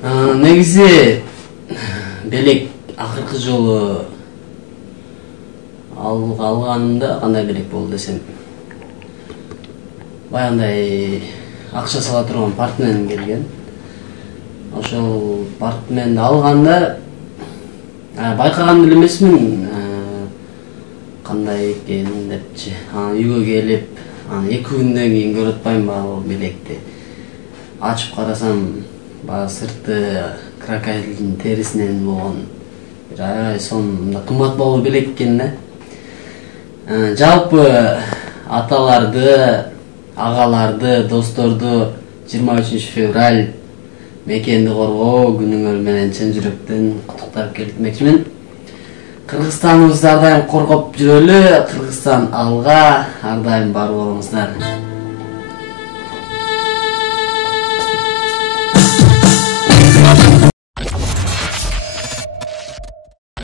Негизи белек акыркы жолу алганымда кандай белек болду десем, баягындай акча сала турган партмен келген. Ошол партменди алганда байкаган эле эмесмин кандай экенин депчи. Үйгө келип, 2 күндөн кийин көрүп атпаймынбы ал белекти. Ачып карасам, баягы сырты крокодилдин терисинен болгон бир аябай сонун кымбат баалуу белек экен да. Жалпы аталарды, агаларды, досторду 23 февраль мекенди коргоо күнүңөр менен чын жүрөктөн куттуктап келтирмекчимин. Кыргызстаныбызды ар дайым коргоп жүрөлү. Кыргызстан алга, ар дайым бар болуңуздар.